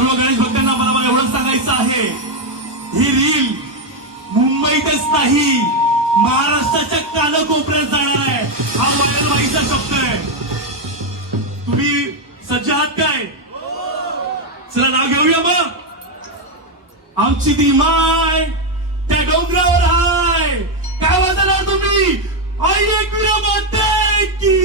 सर्व गणेश भक्तांना मला एवढंच सांगायचं आहे, ही रील मुंबईतच नाही महाराष्ट्राच्या कानाकोपऱ्यात जाणार आहे. हा व्हायरल व्हायचा शब्द आहे. तुम्ही सज्ज आहात काय? चला नाव घेऊया मग. आमची ती माय त्या डोंगरावर हाय. काय वाजणार तुम्ही? आई एकविरा माते की